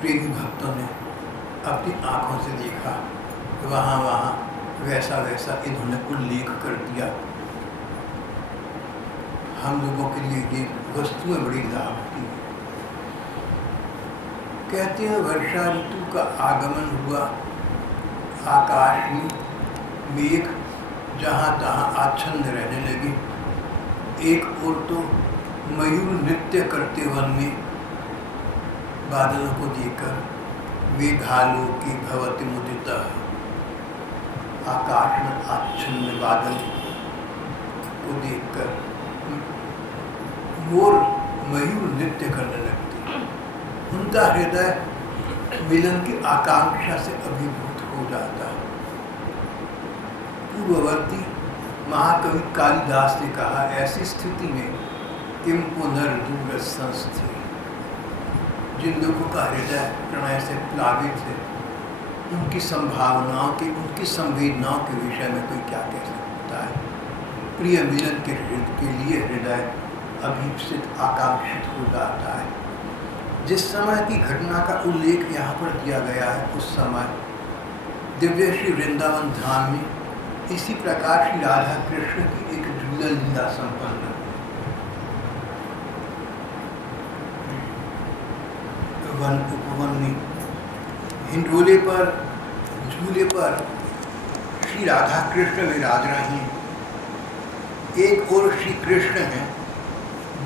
प्रेमी भक्तों ने अपनी आँखों से देखा, वहाँ वहाँ वैसा वैसा इन्होंने उल्लेख कर दिया। हम लोगों के लिए ये वस्तुएं बड़ी लाभ की। कहते हैं वर्षा ऋतु का आगमन हुआ, आकाश में मेघ जहाँ तहाँ आच्छन्न रहने लगे। एक ओर तो मयूर नृत्य करते वन में बादलों को देखकर मेघालोकी भवति मुदितः, आकाश में आच्छन्न बादल को देखकर मोर मयूर नृत्य करने लगते। उनका हृदय मिलन की आकांक्षा से अभिभूत हो जाता। पूर्ववर्ती महाकवि कालिदास ने कहा, ऐसी स्थिति में किम पुनर्दूर संस्थे, जिन लोगों का हृदय प्रणय से प्लावित है, उनकी संभावनाओं के, उनकी संवेदनाओं के विषय में कोई क्या कह सकता है। प्रिय मिलन के लिए हृदय अभीप्सित, आकांक्षित हो जाता है। जिस समय की घटना का उल्लेख यहाँ पर दिया गया है, उस समय दिव्य श्री वृंदावन धाम में इसी प्रकार श्री राधा कृष्ण की एक झूला लीला संपन्न वन उपवन में हिंडोले पर, झूले पर श्री राधा कृष्ण विराज रहे हैं। एक ओर श्री कृष्ण हैं,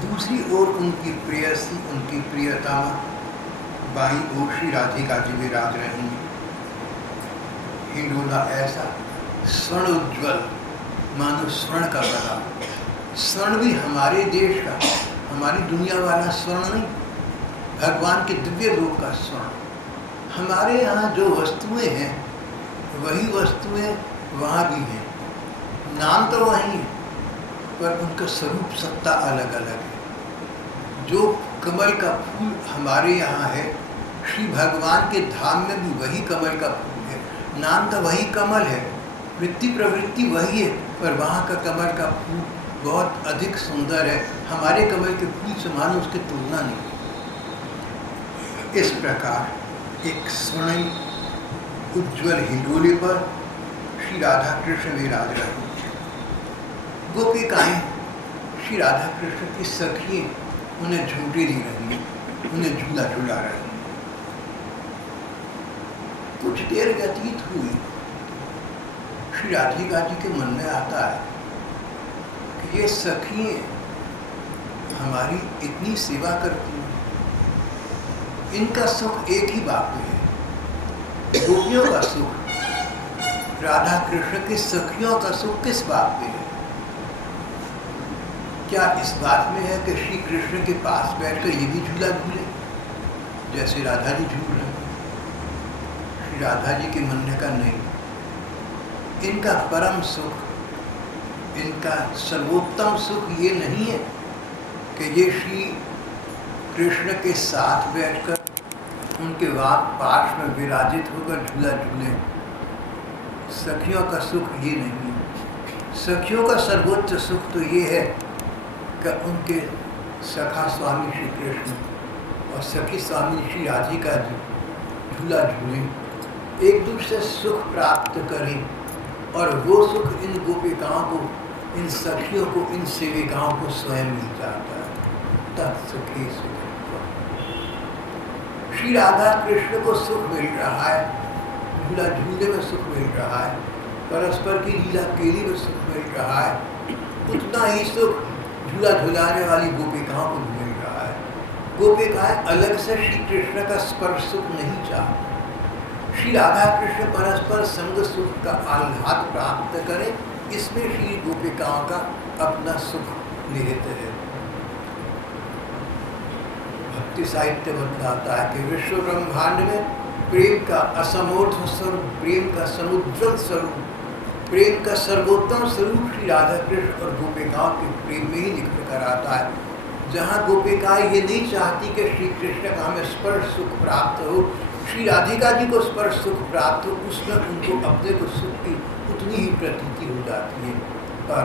दूसरी ओर उनकी प्रेयसी, उनकी प्रियतमा बाई ओर श्री राधिका जी विराज रहे हैं। हिंडोला ऐसा स्वर्ण उज्ज्वल, मानो स्वर्ण का बना। स्वर्ण भी हमारे देश का, हमारी दुनिया वाला स्वर्ण नहीं, भगवान के दिव्य लोक का स्वर्ण। हमारे यहाँ जो वस्तुएं हैं वही वस्तुएं वहाँ भी हैं, नाम तो वही है पर उनका स्वरूप सत्ता अलग अलग है। जो कमल का फूल हमारे यहाँ है, श्री भगवान के धाम में भी वही कमल का फूल है, नाम तो वही कमल है, वृत्ति प्रवृत्ति वही है, पर वहाँ का कमल का फूल बहुत अधिक सुंदर है। हमारे कमल के फूल से मानो उसकी तुलना नहीं। इस प्रकार एक स्वर्ण उज्ज्वल हिंडोले पर श्री राधा कृष्ण विराज रहे हैं। गोपिकाएं श्री राधा कृष्ण की सखी उन्हें झूठी दे रही हैं, उन्हें झूला झूला रही हैं। कुछ देर व्यतीत हुई, श्री राधिका जी के मन में आता है कि ये सखी हमारी इतनी सेवा करती हैं, इनका सुख एक ही बात में है। गोपियों का सुख, राधा कृष्ण की सखियों का सुख किस बात में है? क्या इस बात में है कि श्री कृष्ण के पास बैठकर ये भी झूला झूले जैसे राधा जी झूल रहे? श्री राधा जी के मन का नहीं। इनका परम सुख, इनका सर्वोत्तम सुख ये नहीं है कि ये श्री कृष्ण के साथ बैठकर उनके पास में विराजित होकर झूला झूले। सखियों का सुख ये नहीं है। सखियों का सर्वोच्च सुख तो ये है कि उनके सखा स्वामी श्री कृष्ण और सखी स्वामी श्री राधिका जी झूला झूले, एक दूसरे से सुख प्राप्त करें, और वो सुख इन गोपिकाओं को, इन सखियों को, इन सेविकाओं को स्वयं मिल जाता है। तत्सुखे सुख। श्री राधा कृष्ण को सुख मिल रहा है, झूला झूले में सुख मिल रहा है, परस्पर की लीला केली में सुख मिल रहा है, उतना ही सुख झूला झुलाने वाली गोपिकाओं को मिल रहा है। गोपिकाएं अलग से श्री कृष्ण का स्पर्श सुख नहीं चाहती। श्री राधा कृष्ण परस्पर संग सुख का आह्लाद प्राप्त करें, इसमें श्री गोपिकाओं का अपना सुख निहित है। भक्ति साहित्य बताता है कि विश्व ब्रह्मांड में प्रेम का असमोर्थ स्वरूप, प्रेम का समुज्ज्वल स्वरूप, प्रेम का सर्वोत्तम स्वरूप श्री राधा कृष्ण और गोपिकाओं के प्रेम में ही निकल कर आता है। जहाँ गोपिकाएं ये नहीं चाहती कि श्री कृष्ण का हमें स्पर्श सुख प्राप्त हो, श्री राधिका जी को स्पर्श सुख प्राप्त हो, उसमें उनको अपने को सुख की उतनी ही प्रतीति हो जाती है। पर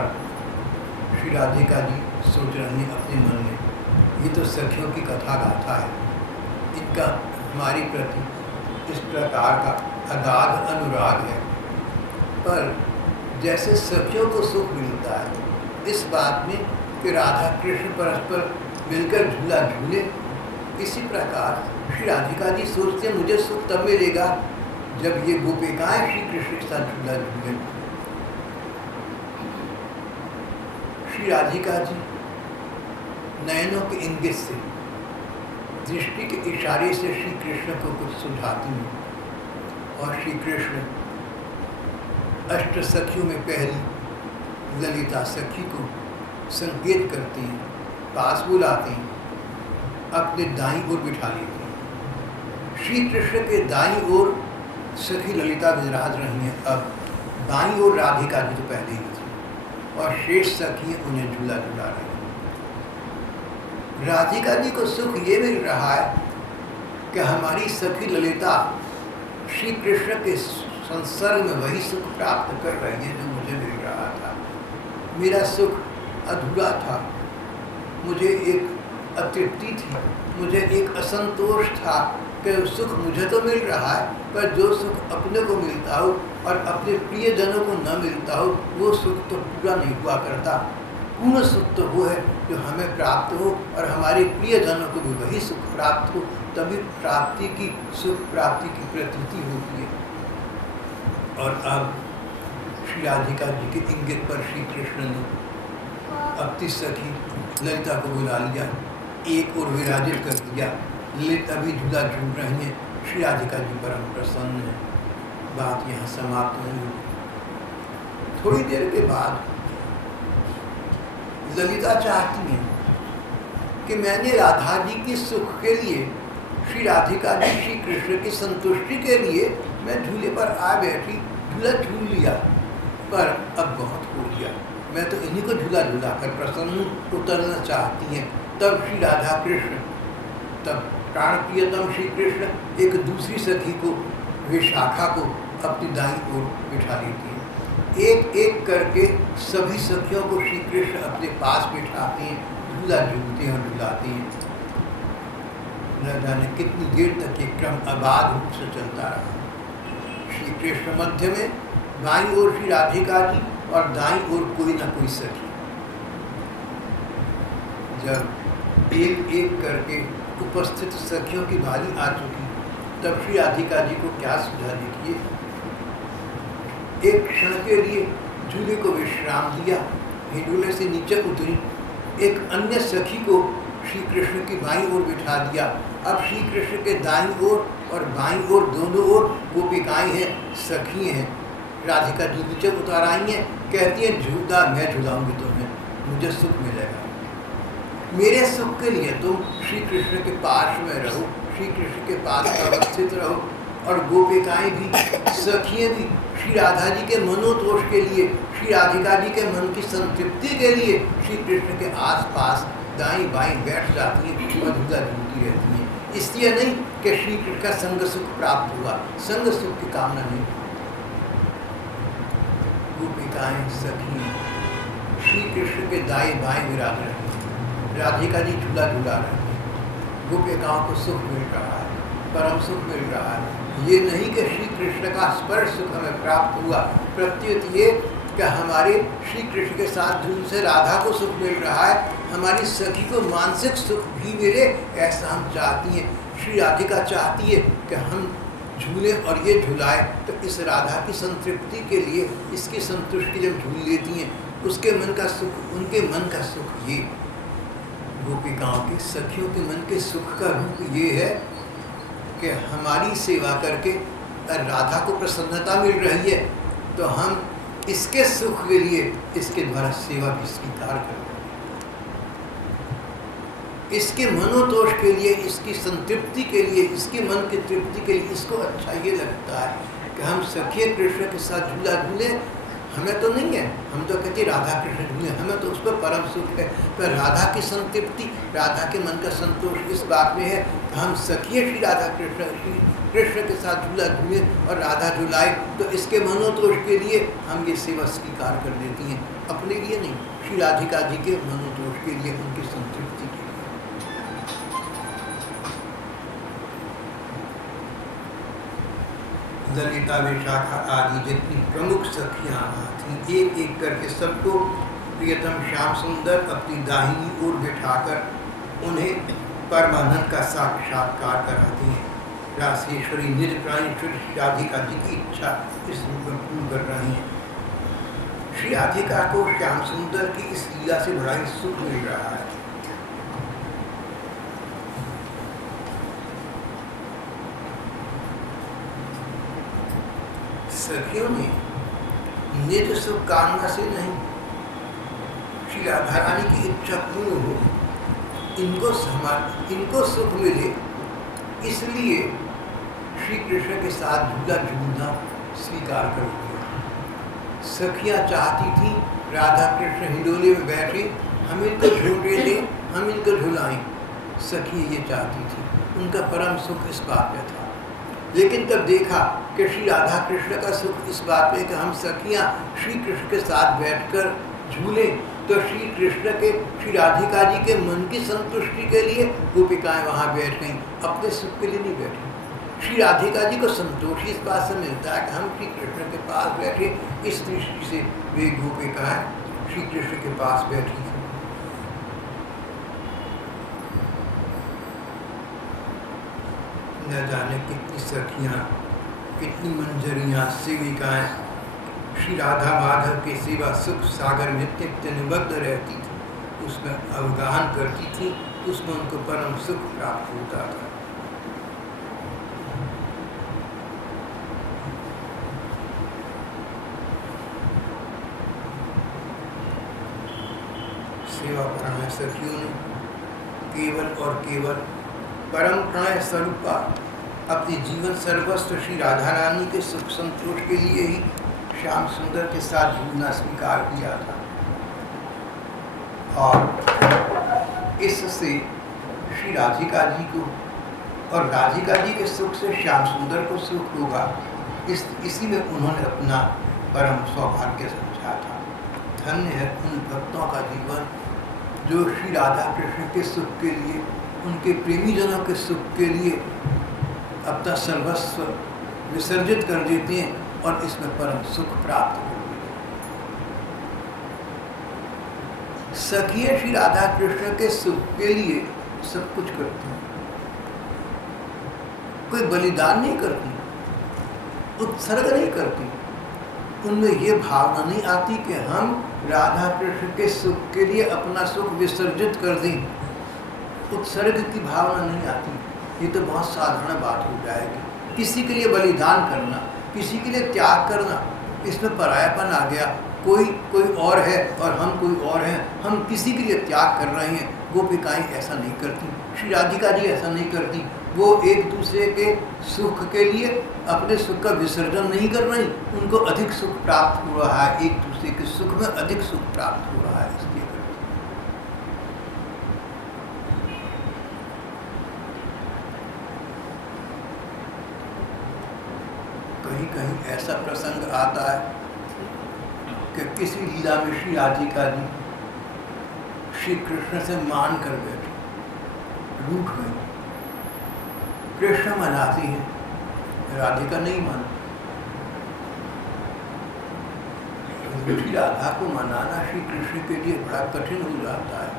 श्री राधिका जी सोच रही हैं अपने मन में, ये तो सखियों की कथा गाथा है, इनका हमारी प्रति इस प्रकार का अगाध अनुराग है। पर जैसे सखियों को सुख मिलता है इस बात में कि राधा कृष्ण परस्पर मिलकर झूला झूले, इसी प्रकार श्री राधिका जी सोचते मुझे सुख तब मिलेगा जब ये गोपिकाएं श्री कृष्ण के साथ झूला झूले। श्री राधिका जी नयनों के इंगित से, दृष्टि के इशारे से श्री कृष्ण को कुछ सुझाती हैं और श्री कृष्ण अष्ट सखियों में पहली ललिता सखी को संकेत करते हैं, पास बुलाते हैं, अपने दाईं ओर बिठा लेते हैं। श्री कृष्ण के दाईं ओर सखी ललिता विराज रही हैं। अब दाईं ओर राधिका जी तो पहले ही थी और शेष सखी उन्हें झूला झूला रही हैं। राधिका जी को सुख ये मिल रहा है कि हमारी सखी ललिता श्री कृष्ण के संसर्ग में वही सुख प्राप्त कर रही है जो मुझे मिल रहा था। मेरा सुख अधूरा था, मुझे एक अतृप्ति थी, मुझे एक असंतोष था कि सुख मुझे तो मिल रहा है पर जो सुख अपने को मिलता हो और अपने प्रियजनों को न मिलता हो वो सुख तो पूरा नहीं हुआ करता। पूर्ण सुख तो वो है जो हमें प्राप्त हो और हमारे प्रियजनों को भी वही सुख प्राप्त हो, तभी प्राप्ति की सुख प्राप्ति की प्रतीति होती है। और अब श्री राधिका जी के इंगित पर श्री कृष्ण ने अपनी सखी ललिता को बुला लिया, एक और विराजित कर दिया। ललिता भी झूला झूल रही हैं, श्री राधिका जी परम प्रसन्न है। बात यहाँ समाप्त नहीं हुई। थोड़ी देर के बाद ललिता चाहती हैं कि मैंने राधा जी की सुख के लिए, श्री राधिका जी श्री कृष्ण की संतुष्टि के लिए मैं झूले पर आ बैठी, झूला झूल लिया, पर अब बहुत हो गया, मैं तो इन्हीं को झूला झूला कर प्रसन्न उतरना चाहती हैं। तब श्री राधा कृष्ण, तब प्राण प्रियतम श्री कृष्ण एक दूसरी सखी को, विशाखा को अपनी दाईं ओर बिठा लेती हैं। एक एक करके सभी सखियों को श्री कृष्ण अपने पास बिठाते हैं, झूला झूलते हैं और झुलाते हैं। न जाने कितनी देर तक ये क्रम अबाध रूप से चलता रहा। श्री कृष्ण मध्य में, बाईं ओर श्री राधिका जी और दाईं ओर कोई ना कोई सखी। जब एक एक करके उपस्थित सखियों की बारी आ चुकी तब श्री राधिका जी को क्या सुझा देखिए। एक क्षण के लिए झूले को विश्राम दिया, झूले से नीचे उतरी, एक अन्य सखी को श्री कृष्ण की बाईं ओर बिठा दिया। अब श्री कृष्ण के दाईं ओर और बाईं ओर दोनों ओर गोपिकाएं हैं, सखी हैं। राधिका जी नीचे उतार आई हैं, कहती हैं झूला मैं झुलाऊंगी तुम्हें, मुझे सुख मिलेगा। मेरे सुख के लिए तुम श्री कृष्ण के पास में रहो, श्री कृष्ण के पास अवस्थित रहो। और गोपिकाएं भी, सखियाँ भी श्री राधा जी के मनोतोष के लिए, श्री राधिका जी के मन की संतृप्ति के लिए श्री कृष्ण के आसपास दाईं बाईं बैठ जाती हैं और झूला झूलती रहती हैं। इसलिए नहीं कि श्री कृष्ण का संग सुख प्राप्त हुआ, संग सुख की कामना नहीं। गोपिकाएं सखी श्री कृष्ण के दाएं बाएं विराज रहे हैं, राधिका जी झूला झूला रहे हैं। गोपिकाओं को सुख मिल रहा है, परम सुख मिल रहा है। ये नहीं कि श्री कृष्ण का स्पर्श सुख हमें प्राप्त हुआ, प्रत्युत ये कि हमारे श्री कृष्ण के साथ झूल से राधा को सुख मिल रहा है, हमारी सखी को मानसिक सुख भी मिले, ऐसा हम चाहती हैं। श्री राधिका चाहती है कि हम झूले और ये झुलाए, तो इस राधा की संतृप्ति के लिए, इसकी संतुष्टि जब झूल लेती हैं, उसके मन का सुख, उनके मन का सुख, ये गोपिकाओं के सखियों के मन के सुख का रूप ये है कि हमारी सेवा करके राधा को प्रसन्नता मिल रही है, तो हम इसके सुख के लिए इसके द्वारा सेवा भी स्वीकार करते हैं। इसके मनोतोष के लिए, इसकी संतृप्ति के लिए, इसके मन की तृप्ति के लिए इसको अच्छा ये लगता है कि हम सखी कृष्ण के साथ झूला झूले। हमें तो नहीं है, हम तो कहते राधा कृष्ण झूले, हमें तो उस पर परम सुख है। पर राधा की संतृप्ति, राधा के मन का संतोष इस बात में है कि हम सखी श्री राधा कृष्ण, श्री कृष्ण के साथ झूला झूले और राधा झुलाए, तो इसके मनोतोष के लिए हम ये सेवा स्वीकार कर लेती हैं, अपने लिए नहीं, श्री राधिका जी के मनोतोष के लिए, उनकी संतृप्ति के लिए। ललिता विशाखा आदि जितनी प्रमुख सखियाँ थीं, एक एक करके सबको प्रियतम श्याम सुंदर अपनी दाहिनी ओर बिठाकर उन्हें परमानंद का साक्षात्कार कराते हैं। रासेश्वरी निज प्राणेश्वरी श्री राधिका जी की इच्छा इस रूप में पूर्ण कर रही हैं। श्री राधिका को श्याम सुंदर की इस लीला से बड़ा ही सुख मिल रहा है। सखियों ने निज सुख कामना से नहीं, श्री राधा रानी की इच्छा पूर्ण हो, इनको सुख मिले, इसलिए श्री कृष्ण के साथ झूला झूलना स्वीकार कर लिया। सखियाँ चाहती थी राधा कृष्ण हिंडोले में बैठे, हम इनको झूले दें, हम इनको झुलाएं। सखी ये चाहती थी, उनका परम सुख इस बात में था। लेकिन तब देखा कि श्री राधा कृष्ण का सुख इस बात में कि हम सखियाँ श्री कृष्ण के साथ बैठकर झूले, तो श्री कृष्ण के श्री राधिका जी के मन की संतुष्टि के लिए गोपिकाएं वहाँ बैठ गईं, अपने सुख के लिए नहीं बैठी। श्री राधिका जी को संतोष इस बात से मिलता है कि हम श्री कृष्ण के पास बैठे, इस दृष्टि से वे गोपिकाएं श्री कृष्ण के पास बैठी थी। न जाने कितनी सखियाँ, कितनी मंजरियाँ, सेविकाएँ श्री राधा माधव के सेवा सुख सागर में नित्य निबद्ध रहती थी, उसमें अवगाहन करती थी, उसमें उनको परम सुख प्राप्त होता था। सेवा परायण सखियों ने केवल और केवल परम प्रणय स्वरूपा अपनी जीवन सर्वस्व श्री राधा रानी के सुख संतोष के लिए ही श्याम सुंदर के साथ झूलना स्वीकार किया था। और इससे श्री राधिका जी को और राधिका जी के सुख से श्याम सुंदर को सुख होगा, इसी में उन्होंने अपना परम सौभाग्य समझा था। धन्य है उन भक्तों का जीवन जो श्री राधा कृष्ण के सुख के लिए, उनके प्रेमी जनों के सुख के लिए अपना सर्वस्व विसर्जित कर देते हैं और इसमें परम सुख प्राप्त करते हैं। सखियाँ श्री राधा कृष्ण के सुख के लिए सब कुछ करती हैं, कोई बलिदान नहीं करती, उत्सर्ग नहीं करती। उनमें ये भावना नहीं आती कि हम राधा कृष्ण के सुख के लिए अपना सुख विसर्जित कर दें, उत्सर्ग की भावना नहीं आती। ये तो बहुत साधारण बात हो जाएगी। किसी के लिए बलिदान करना, किसी के लिए त्याग करना, इसमें परायापन आ गया। कोई और है और हम कोई और हैं, हम किसी के लिए त्याग कर रहे हैं। गोपिकाएं ऐसा नहीं करती, श्री राधिका जी ऐसा नहीं करती। वो एक दूसरे के सुख के लिए अपने सुख का विसर्जन नहीं कर रही, उनको अधिक सुख प्राप्त हो रहा है, एक दूसरे के सुख में अधिक सुख प्राप्त हो रहा है, इसलिए करती। कहीं कहीं ऐसा प्रसंग आता है कि किसी लीला में श्री राधिका जी श्री कृष्ण से मान कर बैठी, रूठ गई। कृष्ण मनाती हैं, राधिका नहीं मानती। श्री राधा को मनाना श्री कृष्ण के लिए बड़ा कठिन हो जाता है।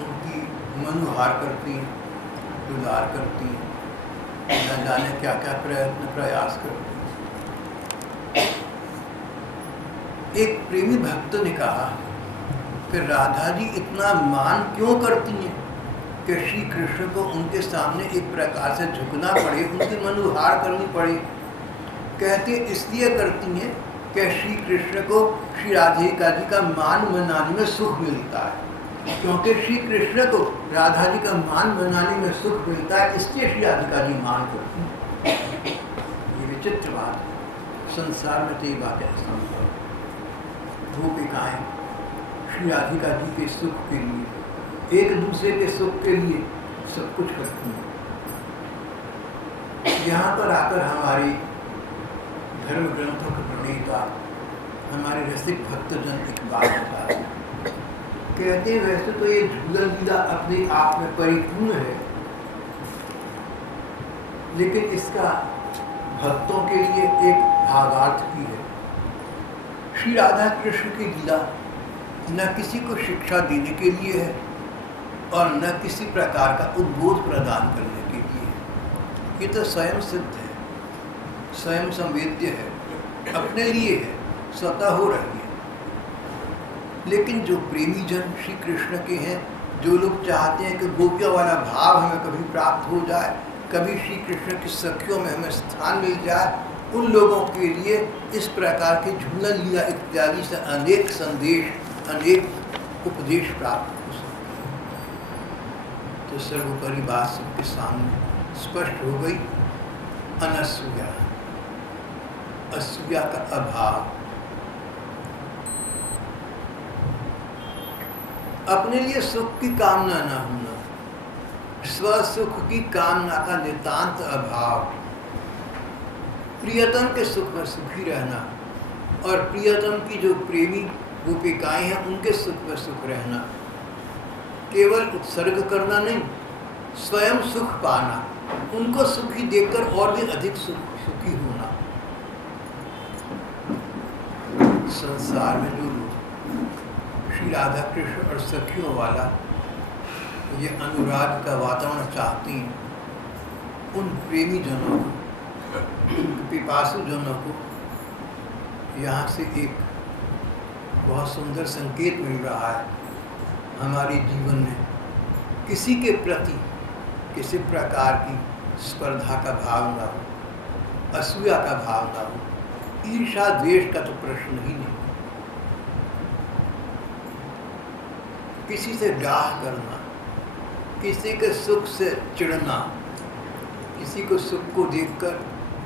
उनकी मनुहार करती हैं, दुलार करती हैं, न जाने क्या क्या प्रयास करती हैं। एक प्रेमी भक्त ने कहा कि राधा जी इतना मान क्यों करती हैं कि श्री कृष्ण को उनके सामने एक प्रकार से झुकना पड़े, उनकी मनुहार करनी पड़े। कहते इसलिए करती हैं कि श्री कृष्ण को श्री राधिका जी का मान मनाने में सुख मिलता है, क्योंकि श्री कृष्ण को राधा जी का मान मनाने में सुख मिलता है, इसलिए श्री राधिका जी मान करती हैं। ये विचित्र बात है, संसार में तो ये बात असंभव। गोपिकाएं श्री राधिका जी के सुख के लिए, एक दूसरे के सुख के लिए सब कुछ करती हैं। यहाँ पर आकर हमारे धर्म ग्रंथों के प्रणेता, हमारे रसिक भक्तजन एक बात बताते हैं। कहते हैं वैसे तो ये झूला लीला अपने आप में परिपूर्ण है, लेकिन इसका भक्तों के लिए एक भावार्थ भी है। श्री राधा कृष्ण की लीला न किसी को शिक्षा देने के लिए है और न किसी प्रकार का उद्बोध प्रदान करने के लिए है। ये तो स्वयं सिद्ध है, स्वयं संवेद्य है, अपने लिए है, स्वतः हो रही है। लेकिन जो प्रेमी जन श्री कृष्ण के हैं, जो लोग चाहते हैं कि गोपियों वाला भाव हमें कभी प्राप्त हो जाए, कभी श्री कृष्ण की सखियों में हमें स्थान मिल जाए, उन लोगों के लिए इस प्रकार के झूलन लीला इत्यादि से अनेक संदेश, अनेक उपदेश प्राप्त हो सकते हैं। तो सर्वोपरि बात सबके सामने स्पष्ट हो गई, अनसूया, असूया का अभाव। अपने लिए सुख की कामना न होना, स्वसुख की कामना का नितांत अभाव, प्रियतम के सुख में सुखी रहना और प्रियतम की जो प्रेमी गोपिकाएं हैं उनके सुख में सुख रहना, केवल उत्सर्ग करना नहीं, स्वयं सुख पाना, उनको सुखी देखकर और भी अधिक सुखी होना। संसार में जो लोग श्री राधा कृष्ण और सखियों वाला ये अनुराग का वातावरण चाहते हैं, उन प्रेमी जनों को, पिपासु जनों को यहाँ से एक बहुत सुंदर संकेत मिल रहा है। हमारे जीवन में किसी के प्रति किसी प्रकार की स्पर्धा का भाव ना हो, असूया का भाव ना हो, ईर्षा द्वेष का तो प्रश्न ही नहीं। किसी से डाह करना, किसी के सुख से चिढ़ना, किसी को सुख को देखकर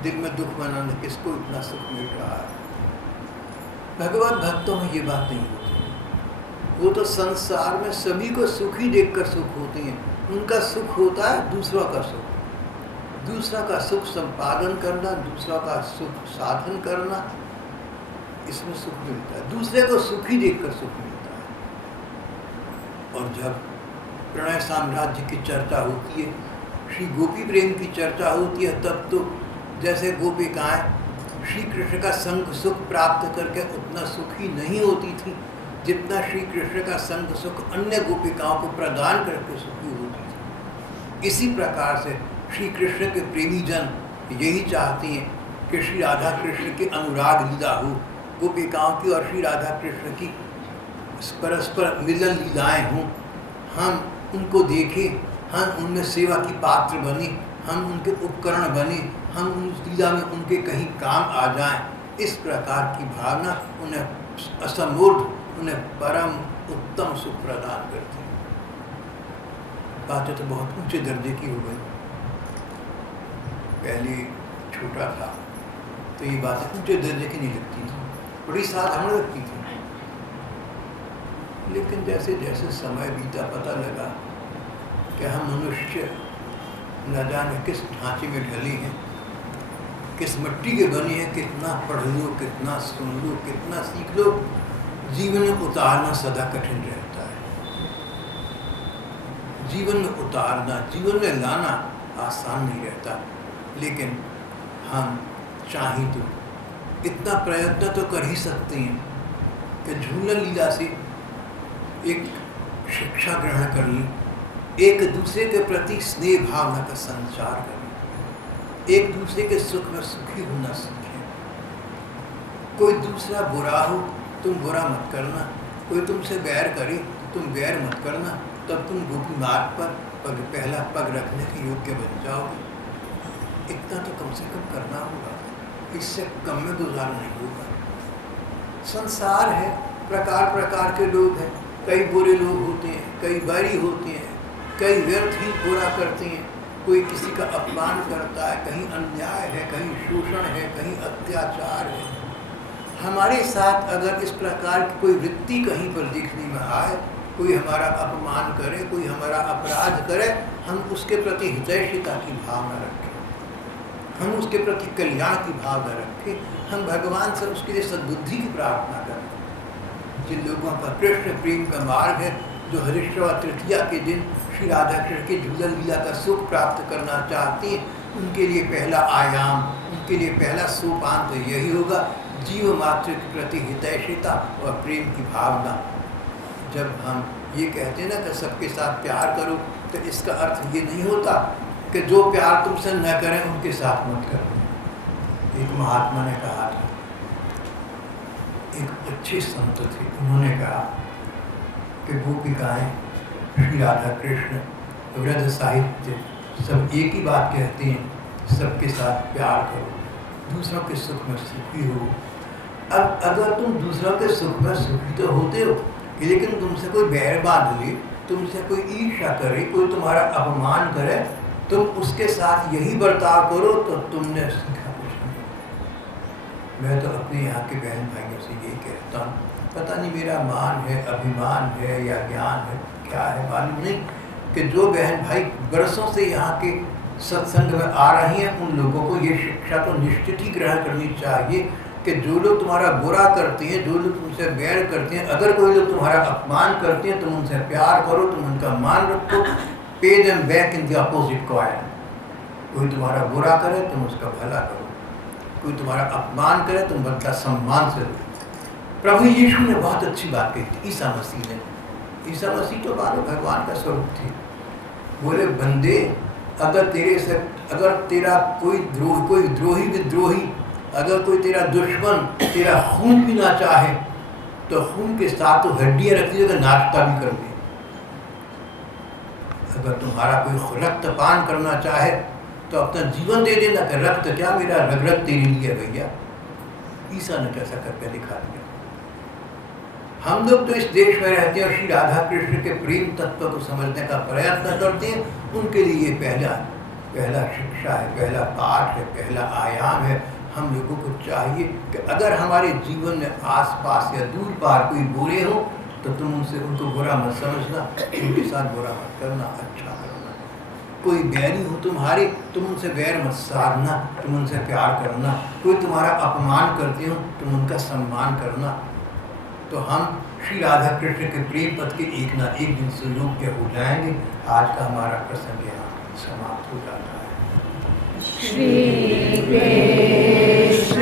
दिल में दुख मनाना, किसको इतना सुख मिल रहा है। भगवान भक्तों में ये बात नहीं होती। वो तो संसार में सभी को सुखी देखकर सुख होते हैं। उनका सुख होता है दूसरों का सुख, दूसरा का सुख संपादन करना, दूसरा का सुख साधन करना, इसमें सुख मिलता है। दूसरे को सुखी देखकर सुख मिलता है। और जब प्रणय साम्राज्य की चर्चा होती है, श्री गोपी प्रेम की चर्चा होती है, तब तो जैसे गोपिकाएं श्री कृष्ण का संग सुख प्राप्त करके उतना सुखी नहीं होती थी जितना श्री कृष्ण का संग सुख अन्य गोपिकाओं को प्रदान करके सुखी होती थी। इसी प्रकार से श्री कृष्ण के प्रेमी जन यही चाहते हैं कि श्री राधा कृष्ण की अनुराग लीला हो, गोपिकाओं की और श्री राधा कृष्ण की परस्पर मिलन लीलाएं हों, हम उनको देखें, हम उनमें सेवा की पात्र बने, हम उनके उपकरण बने, हम उस लीला में उनके कहीं काम आ जाएं। इस प्रकार की भावना उन्हें असमूर्ध, उन्हें परम उत्तम सुख प्रदान करती है। बातें तो बहुत ऊंचे दर्जे की हो गई। पहले छोटा था तो ये बातें ऊंचे दर्जे की नहीं लगती थी, बड़ी साधारण लगती थी। लेकिन जैसे जैसे समय बीता पता लगा कि हम मनुष्य न जाने किस ढांचे में ढले हैं, किस मिट्टी के बने हैं, कितना पढ़ लो, कितना सुन लो, कितना सीख लो, जीवन में उतारना सदा कठिन रहता है। जीवन में उतारना, जीवन में लाना आसान नहीं रहता। लेकिन हम चाहें तो इतना प्रयत्न तो कर ही सकते हैं कि झूलन लीला से एक शिक्षा ग्रहण कर लें, एक दूसरे के प्रति स्नेह भावना का संचार करें, एक दूसरे के सुख में सुखी होना सीखें। कोई दूसरा बुरा हो तुम बुरा मत करना, कोई तुमसे बैर करे तुम बैर मत करना, तब तुम गोपी मार्ग पर पहला पग रखने के योग्य बन जाओगे। इतना तो कम से कम करना होगा, इससे कम में गुजारा नहीं होगा। संसार है, प्रकार प्रकार के लोग हैं, कई बुरे लोग होते हैं, कई बैरी होते हैं, कई व्यर्थ ही बुरा करते हैं, कोई किसी का अपमान करता है, कहीं अन्याय है, कहीं शोषण है, कहीं अत्याचार है। हमारे साथ अगर इस प्रकार की कोई वृत्ति कहीं पर दिखने में आए, कोई हमारा अपमान करे, कोई हमारा अपराध करे, हम उसके प्रति हितैषिता की भावना रखें, हम उसके प्रति कल्याण की भावना रखें, हम भगवान से उसके लिए सद्बुद्धि की प्रार्थना करें। जिन लोगों का कृष्ण प्रेम का मार्ग है, जो हरिश्रवा तृतीया के दिन श्री राधा कृष्ण के झूलन लीला का सुख प्राप्त करना चाहते हैं, उनके लिए पहला आयाम, उनके लिए पहला सोपान तो यही होगा, जीव मात्र के प्रति हितैषिता और प्रेम की भावना। जब हम ये कहते हैं ना कि सबके साथ प्यार करो, तो इसका अर्थ ये नहीं होता कि जो प्यार तुमसे न करें उनके साथ मत करो। एक महात्मा ने कहा था, एक अच्छे संत थे, उन्होंने कहा कि गोपिकाएं, श्री राधा कृष्ण, वृद्ध साहित्य सब एक ही बात कहते हैं, सबके साथ प्यार करो, दूसरों के सुख में सुखी हो। अब अगर तुम दूसरों के सुख में सुखी तो होते हो, लेकिन तुमसे कोई बैर बांध ले, तुमसे कोई ईर्ष्या करे, कोई तुम्हारा अपमान करे, तुम उसके साथ यही बर्ताव करो तो तुमने सीखा कुछ नहीं। मैं तो अपने यहाँ के बहन भाइयों से यही कहता हूँ, पता नहीं मेरा मान है, अभिमान है या ज्ञान है, क्या है मालूम नहीं, कि जो बहन भाई बरसों से यहाँ के सत्संग में आ रही हैं, उन लोगों को ये शिक्षा तो निश्चित ही ग्रहण करनी चाहिए कि जो लोग तुम्हारा बुरा करते हैं, जो लोग तुमसे बैर करते हैं, अगर कोई लोग तुम्हारा अपमान करते हैं, तुम उनसे प्यार करो, तुम उनका मान रखो, pay them back in the opposite coin. कोई तुम्हारा बुरा करे, तुम उसका भला करो, कोई तुम्हारा अपमान करे, तुम बदला सम्मान से दो। प्रभु यीशु ने बहुत अच्छी बात कही थी, ईसा मसीह ने। ईसा मसीह तो मानो भगवान का स्वरूप थे। बोले, बंदे, अगर तेरा कोई द्रोही विद्रोही, अगर कोई तेरा दुश्मन तेरा खून पीना चाहे, तो खून के साथ तो हड्डियाँ रख दी, नाश्ता भी कर दे। अगर तुम्हारा कोई रक्तपान करना चाहे तो अपना जीवन दे देना, कि रक्त क्या, मेरा रग रग तेरे लिए भैया। ईसा ने कैसा करके दिखा दिया। हम लोग तो इस देश में रहते हैं और श्री राधा कृष्ण के प्रेम तत्व को समझने का प्रयत्न करते हैं, उनके लिए ये पहला शिक्षा है, पहला पाठ है, पहला आयाम है। हम लोगों को चाहिए कि अगर हमारे जीवन में आसपास या दूर पार कोई बुरे हो, तो तुम उनको बुरा मत समझना, उनके साथ बुरा मत करना, अच्छा करना। कोई बैरी हो तुम्हारे, तुम उनसे बैर मत साधना, तुम उनसे प्यार करना। कोई तुम्हारा अपमान करते हो, तुम उनका सम्मान करना। तो हम श्री राधा कृष्ण के प्रेम पथ के एक ना एक दिन से योग्य हो जाएंगे। आज का हमारा प्रसंग यहाँ समाप्त हो जाता है। श्री कृष्ण